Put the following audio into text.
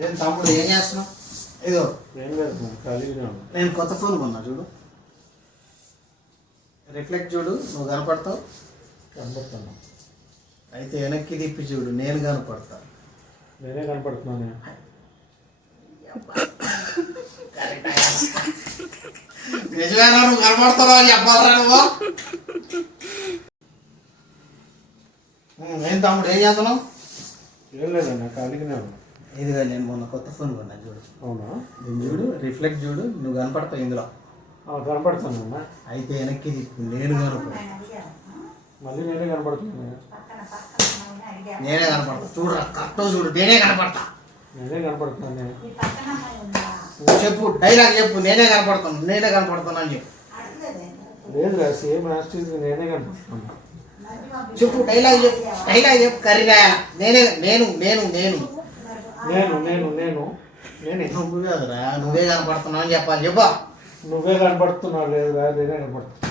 ఏం తమ్ముడు ఏం చేస్తున్నావు? ఇదో నేను కొత్త ఫోన్ కొన్నా చూడు, రిఫ్లెక్ట్ చూడు, నువ్వు కనపడతావు. కనపడుతున్నా. అయితే వెనక్కి తిప్పి చూడు, నేను కనపడతా. నేనే కనపడుతున్నాను. నిజమేనా? నువ్వు కనపడుతున్నావు అని చెప్పాలరా నువ్వు? ఏం తమ్ముడు ఏం చేస్తున్నావు? ఏం లేదన్నా, ఖాళీగానే ఉన్నా. ఇదిగా నేను మొన్న కొత్త ఫోన్ కొన్నా చూడు. అవునా? దీన్ని చూడు, రిఫ్లెక్ట్ చూడు, నువ్వు కనపడతావు ఇందులో. కనపడుతున్నా. అయితే వెనక్కి తిప్పు, నేను కనపడతా. మళ్ళీ నేనే కనపడుతున్నా. నేనే కనపడతా. చూడరా, కరెక్ట్గా చూడు, నేనే కనపడతా. నేనే కనపడుతున్నాను. చెప్పు, డైలాగ్ చెప్పు. నేనే కనపడతాను, నేనే కనపడతాను అని చెప్పు. లేదురా, సేమ్ యాస్టీజ్ నేనే కనపడుతున్నాను. చెప్పు, డైలాగ్ చెప్పు, డైలాగ్ చెప్పు. కర్రీరాయ నేనే, నేను నేను నేను నేను నేను నేను నేనే. నువ్వు కాదురా, నువ్వే కనపడుతున్నావు అని చెప్పాలి. చెప్పా. నువ్వే కనపడుతున్నావు. లేదురా, నేనే కనపడుతున్నా.